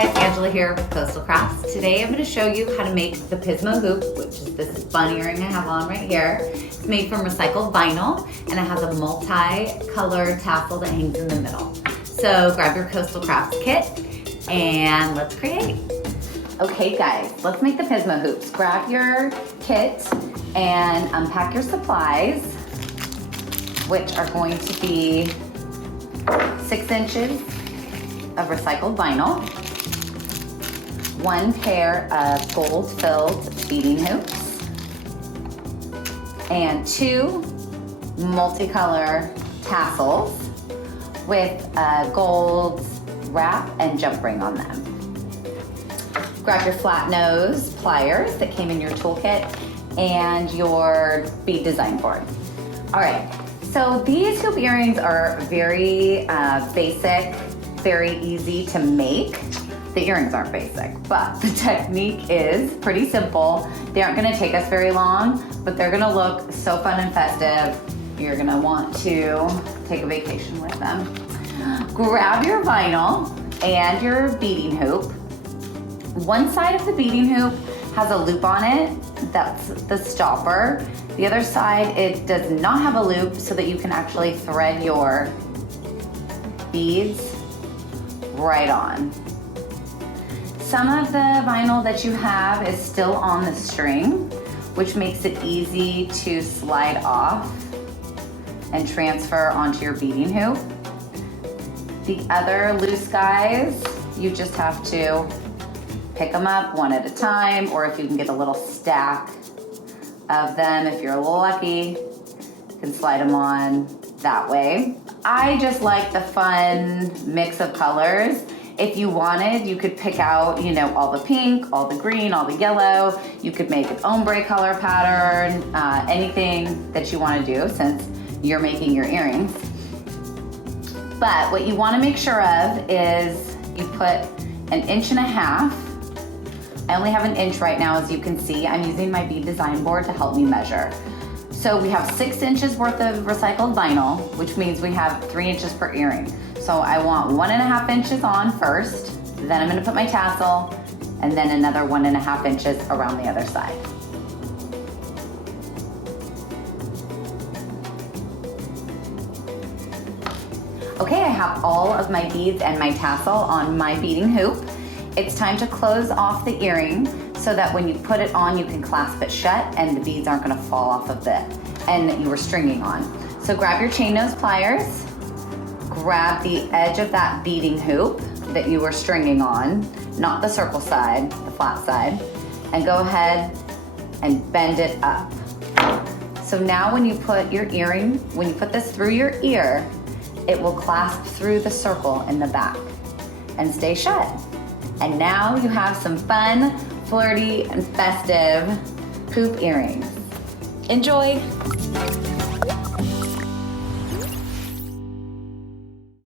guys, Angela here with Coastal Crafts. Today I'm going to show you how to make the Pismo hoop, which is this fun earring I have on right here. It's made from recycled vinyl and it has a multi-colored tassel that hangs in the middle. So grab your Coastal Crafts kit and let's create. Okay guys, let's make the Pismo hoops. Grab your kit and unpack your supplies, which are going to be 6 inches of recycled vinyl, 1 pair of gold-filled beading hoops, and 2 multicolor tassels with a gold wrap and jump ring on them. Grab your flat nose pliers that came in your toolkit and your bead design board. All right, so these hoop earrings are very basic, very easy to make. The earrings aren't basic, but the technique is pretty simple. They aren't gonna take us very long, but they're gonna look so fun and festive. You're gonna want to take a vacation with them. Grab your vinyl and your beading hoop. One side of the beading hoop has a loop on it, that's the stopper. The other side, it does not have a loop so that you can actually thread your beads right on. Some of the vinyl that you have is still on the string, which makes it easy to slide off and transfer onto your beading hoop. The other loose guys, you just have to pick them up one at a time, or if you can get a little stack of them, if you're lucky, you can slide them on that way. I just like the fun mix of colors. If you wanted, you could pick out, you know, all the pink, all the green, all the yellow. You could make an ombre color pattern, anything that you want to do since you're making your earrings. But what you want to make sure of is you put 1.5 inches. I only have 1 inch right now, as you can see. I'm using my bead design board to help me measure. So we have 6 inches worth of recycled vinyl, which means we have 3 inches per earring. So I want 1.5 inches on first, then I'm gonna put my tassel, and then another 1.5 inches around the other side. Okay, I have all of my beads and my tassel on my beading hoop. It's time to close off the earring so that when you put it on, you can clasp it shut and the beads aren't gonna fall off of it and that you were stringing on. So grab your chain nose pliers, grab the edge of that beading hoop that you were stringing on, not the circle side, the flat side, and go ahead and bend it up. So now when you put your earring, when you put this through your ear, it will clasp through the circle in the back and stay shut. And now you have some fun, flirty, and festive hoop earrings. Enjoy!